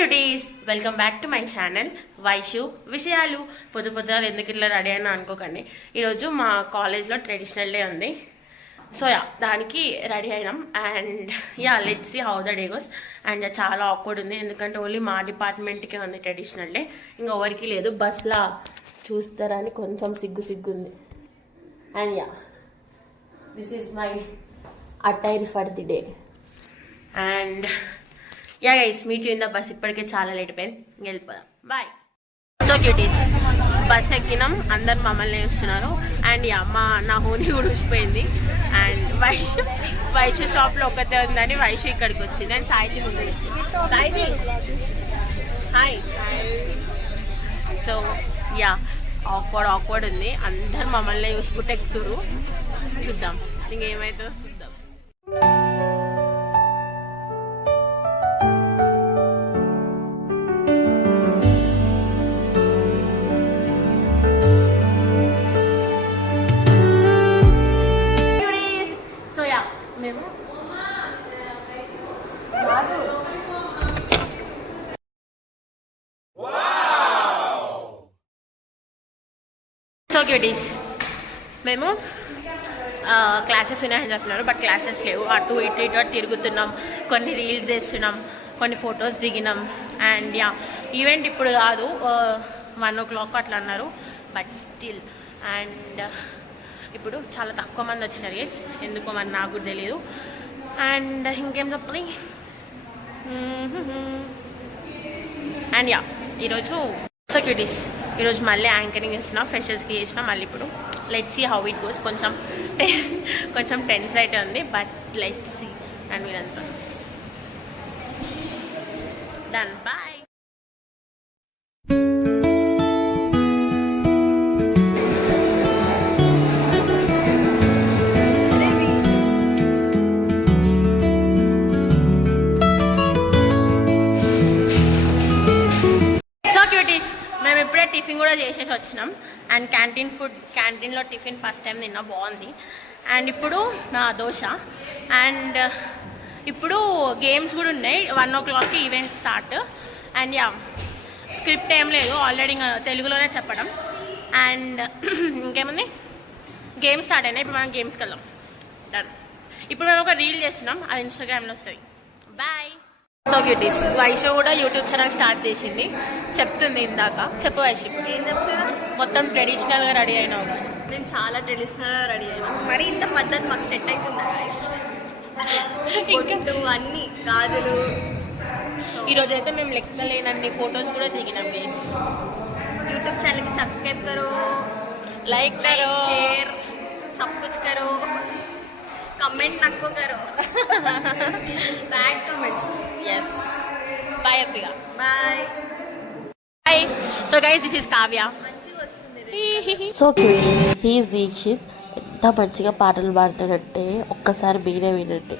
Cuties welcome back to my channel Vaishu విషయాలు. పొద్దుగా ఎందుకు ఇట్లా రెడీ అయినా అనుకోకండి. ఈరోజు మా కాలేజ్లో ట్రెడిషనల్ డే ఉంది. సో దానికి రెడీ అయినాం. And let's see how the day goes. And చాలా ఆక్వర్డ్ ఉంది, ఎందుకంటే ఓన్లీ మా డిపార్ట్మెంట్కే ఉంది ట్రెడిషనల్ డే, ఇంకా ఎవరికి లేదు. బస్లా చూస్తారని కొంచెం సిగ్గుంది. And this is my attire for the day. And guys, meet you in the bus. ఇప్పటికే చాలా లేట్ అయిపోయింది, వెళ్ళిపోదాం. బాయ్. సో క్యూటీస్, బస్ ఎక్కినాం, అందరు మమ్మల్ని చూస్తున్నారు. అండ్ నా హోనీ కూడా ఊసిపోయింది. అండ్ వైషు షాప్లో ఒకతే ఉందని వైషు ఇక్కడికి వచ్చింది. అండ్ సాయితి ముందు సాయితి హాయ్. సో ఆక్వర్డ్ ఉంది, అందరు మమ్మల్ని చూసుకుంటే ఎక్కుతురు. చూద్దాం ఇంకేమైతుందో చూద్దాం. సో క్యూటీస్, మేము క్లాసెస్ ఉన్నాయని చెప్తున్నారు, బట్ క్లాసెస్ లేవు. అటు ఇటు తిరుగుతున్నాం, కొన్ని రీల్స్ చేస్తున్నాం, కొన్ని ఫొటోస్ దిగినాం. అండ్ ఈవెంట్ ఇప్పుడు కాదు, 1 o'clock అట్లా అన్నారు, బట్ స్టిల్. అండ్ ఇప్పుడు చాలా తక్కువ మంది వచ్చినారు గైస్, ఎందుకో మరి నాకు కూడా తెలియదు. అండ్ ఇంకేం చెప్పాలి. అండ్ ఈరోజు సో క్యూటీస్, ఈరోజు మళ్ళీ యాంకరింగ్ చేస్తున్నా, ఫ్రెషర్స్కి చేసిన. మళ్ళీ ఇప్పుడు let's see how it goes. కొంచెం టెన్స్ అయితే ఉంది, బట్ లెట్స్ సీ. అండ్ వీళ్ళంతా డన్. బాయ్. టిఫిన్ కూడా చేసేసి వచ్చినాం. అండ్ క్యాంటీన్లో టిఫిన్ ఫస్ట్ టైం తిన్నా, బాగుంది. అండ్ ఇప్పుడు దోశ. అండ్ ఇప్పుడు గేమ్స్ కూడా ఉన్నాయి. 1 o'clock event start. And script ఏం లేదు, ఆల్రెడీ తెలుగులోనే చెప్పడం. అండ్ ఇంకేముంది, గేమ్స్ స్టార్ట్ అయినాయి. ఇప్పుడు మనం గేమ్స్కి వెళ్దాం. డన్. ఇప్పుడు మేము ఒక రీల్ చేస్తున్నాం, అది ఇన్స్టాగ్రామ్లో వస్తుంది. బాయ్. సో క్యూటీస్, వైషు కూడా యూట్యూబ్ ఛానల్ స్టార్ట్ చేసింది, చెప్తుంది ఇందాక. చెప్పు వైషు, ఏం చెప్తున్నా? మొత్తం ట్రెడిషనల్గా రెడీ అయినావు. మేము చాలా ట్రెడిషనల్గా రెడీ అయినాం. మరి ఇంత పద్ధతి మాకు సెట్ అవుతుందా? ఇంకా అన్ని గాజులు. ఈరోజు అయితే మేము లెక్కలేనన్ని ఫొటోస్ కూడా దిగినాం గైస్. యూట్యూబ్ ఛానల్కి సబ్స్క్రైబ్ करो, लाइक करो, शेयर सब कुछ करो, कमेंट नको करो. Bad comments. yes. bye Apiga. Bye. Hi. So guys, this is Kavya. So cuties, he is Dikshit. ఎంత మంచిగా పాటలు పాడుతాడంటే ఒక్కసారి మీరే వినండి.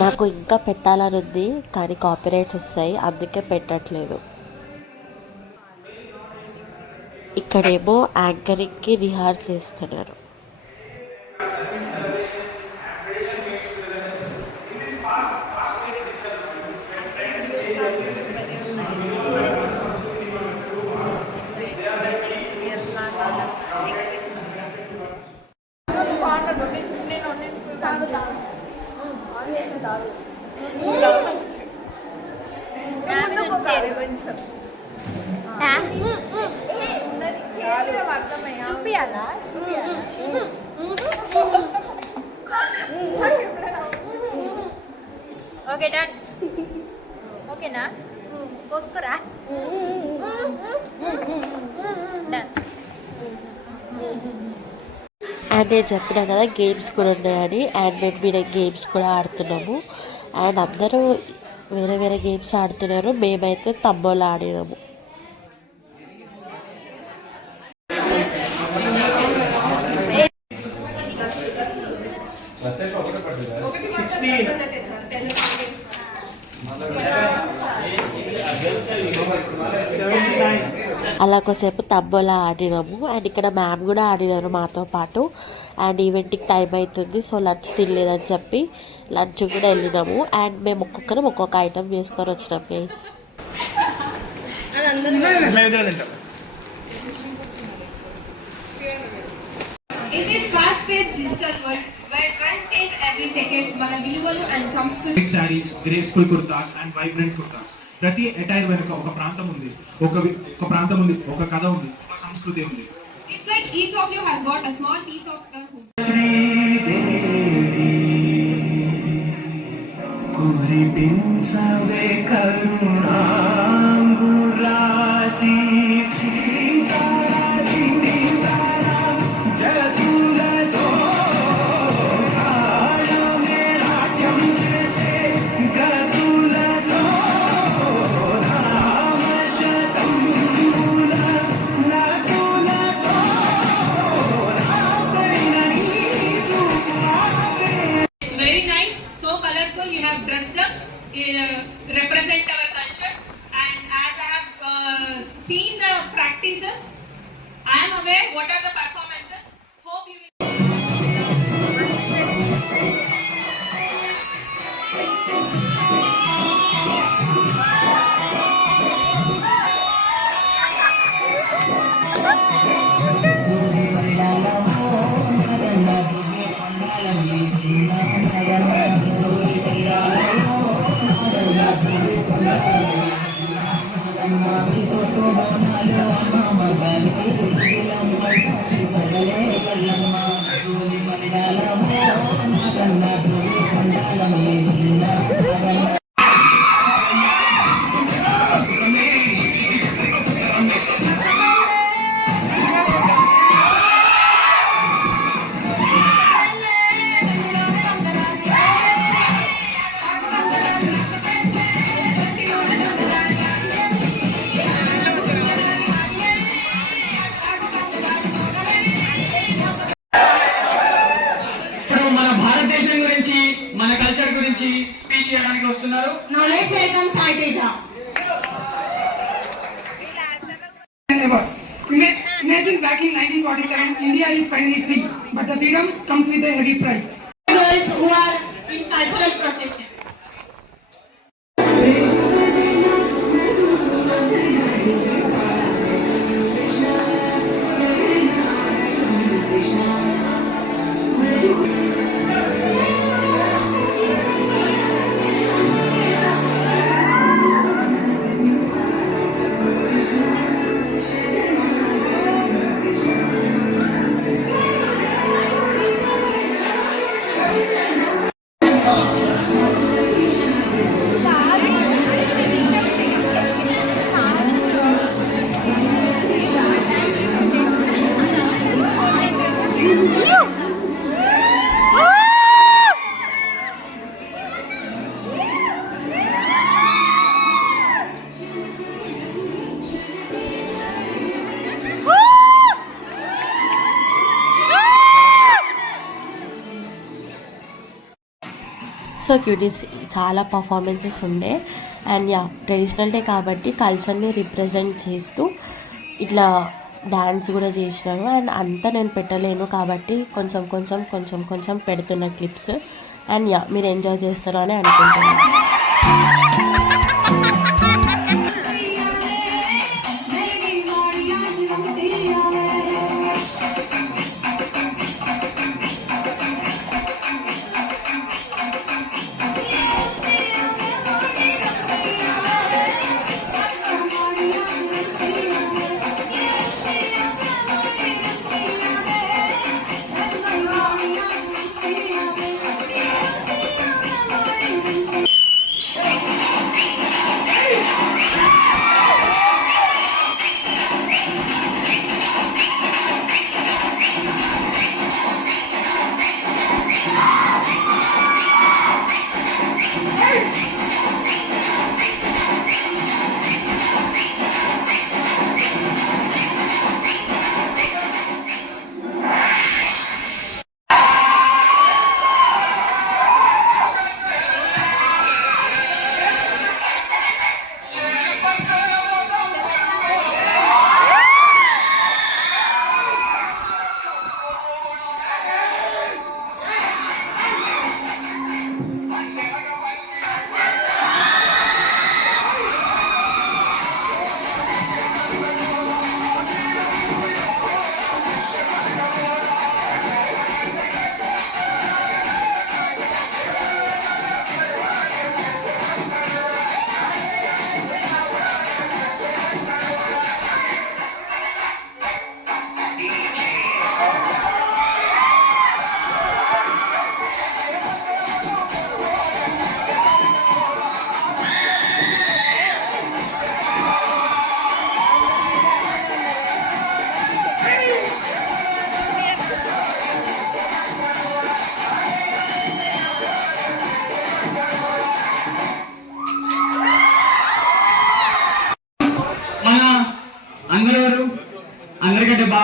నాకు ఇంకా పెట్టాలని ఉంది, కానీ కాపీరైట్స్ వస్తాయి, అందుకే పెట్టట్లేదు. ఇక్కడేమో యాంకరింగ్కి రిహార్స్ చేస్తున్నారు. చూపియాలా? Okay done. ఓకేనా? పోసుకోరా. డన్. అండ్ నేను చెప్పినా కదా గేమ్స్ కూడా ఉన్నాయని. అండ్ మేము మీద గేమ్స్ కూడా ఆడుతున్నాము. అండ్ అందరూ వేరే వేరే గేమ్స్ ఆడుతున్నారు, మేమైతే తమ్మోలు ఆడినాము. అలా కొద్దిసేపు తబ్బోలా ఆడినాము అండ్ ఇక్కడ మ్యామ్ కూడా ఆడినారు మాతో పాటు. అండ్ ఈవెంట్కి టైం అవుతుంది, సో లంచ్ తినలేదని చెప్పి లంచ్ కూడా వెళ్ళినాము. అండ్ మేము ఒక్కొక్కరం ఒక్కొక్క ఐటమ్ చేసుకొని వచ్చినాం guys. In this fast-paced digital world, where trends change every second, మన విలువలు and సంస్కృతి sarees, graceful kurtas and vibrant kurtas. ప్రతి అటైర్ వెనుక ఒక ప్రాంతం ఉంది, ఒక ప్రాంతం ఉంది, ఒక కథ ఉంది, ఒక సంస్కృతి ఉంది. It's like each of you has got a small piece of their home. కురిపించవే కరుణాంబురాసి Very nice, so colorful. You have dressed up, represent our culture. And as I have seen the practices, I am aware what are the performances. Hope you will. మన భారతదేశం గురించి, మన కల్చర్ గురించి స్పీచ్ చేయడానికి వస్తున్నారు. Imagine back in 1947, India is finally free, but the freedom comes with a heavy price. Girls who are in cultural procession. So cuties చాలా పర్ఫార్మెన్సెస్ ఉండే. And yeah, traditional day కాబట్టి కల్చర్ని రిప్రజెంట్ చేస్తూ ఇట్లా డాన్స్ కూడా చేసినారు. అండ్ అంతా నేను పెట్టలేను కాబట్టి కొంచెం కొంచెం కొంచెం కొంచెం పెడుతున్న క్లిప్స్. అండ్ యా, మీరు ఎంజాయ్ చేస్తారు అని అనుకుంటున్నాను.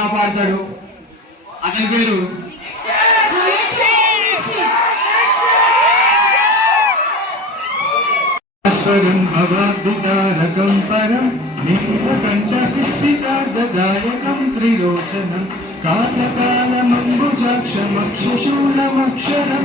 కాపాడతాడు. అతని పేరు స్వరం భవాద్వితారకం పరం నీలకంఠ విసితార్థదాయకం త్రిలోచనం కాలకాలమంబుజాక్షమక్షశూలమక్షరం.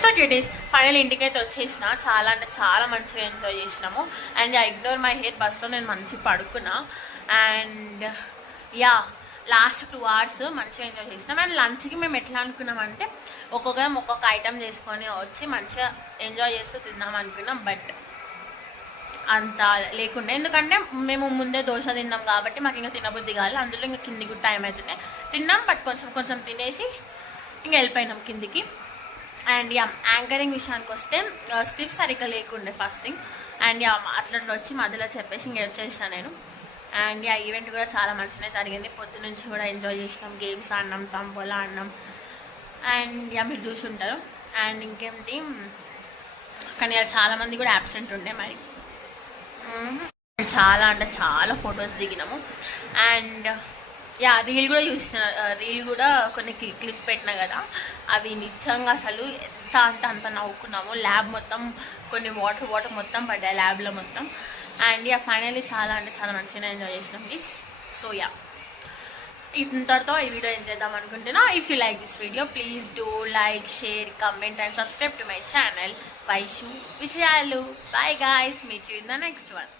సో క్యూటీస్ ఫైనల్ ఇంటికి అయితే వచ్చేసిన. చాలా అంటే చాలా మంచిగా ఎంజాయ్ చేసినాము. And I ignore my hair. బస్లో నేను మంచిగా పడుకున్నా. అండ్ యా లాస్ట్ 2 hours మంచిగా ఎంజాయ్ చేసినాం. అండ్ లంచ్కి మేము ఎట్లా అనుకున్నామంటే ఒక్కొక్క ఐటమ్ చేసుకొని వచ్చి మంచిగా ఎంజాయ్ చేస్తూ తిందాం అనుకున్నాం. బట్ అంత లేకుండే, ఎందుకంటే మేము ముందే దోశ తిన్నాం కాబట్టి మాకు ఇంకా తినబుద్ధి కాదు. అందులో ఇంకా కిందికి టైం అవుతుండే. తిన్నాం బట్ కొంచెం తినేసి ఇంకా వెళ్ళిపోయినాం కిందికి. అండ్ యా యాంకరింగ్ విషయానికి వస్తే స్క్రిప్ట్ సరిగ్గా లేకుండే ఫస్ట్ థింగ్. అండ్ యా అట్లా వచ్చి మధ్యలో చెప్పేసి ఇంక వచ్చేసిన నేను. అండ్ యా ఈవెంట్ కూడా చాలా మంచిగానే జరిగింది. పొద్దు నుంచి కూడా ఎంజాయ్ చేసినాం. గేమ్స్ ఆడినాం, తంబోలా ఆడినాం. అండ్ యా మీరు చూసి ఉంటారు. అండ్ ఇంకేంటి, కానీ చాలామంది కూడా యాబ్సెంట్ ఉండే. మరి చాలా అంటే చాలా ఫొటోస్ దిగినాము. అండ్ యా రీల్ కూడా చూసిన. రీల్ కూడా కొన్ని క్లిప్స్ పెట్టినా కదా, అవి నిజంగా అసలు ఎంత అంటే అంత నవ్వుకున్నాము. ల్యాబ్ మొత్తం కొన్ని వాటర్ మొత్తం పడ్డాయి ల్యాబ్లో మొత్తం. అండ్ యా ఫైనల్లీ చాలా అంటే చాలా మంచిగా ఎంజాయ్ చేసినాం ప్లీజ్. సో యా ఇంతటితో ఈ వీడియో ఏం చేద్దాం అనుకుంటున్నా. If you like this video please do like, share, comment and subscribe to my channel Vaishu విషయాలు. Bye guys, meet you in the next one.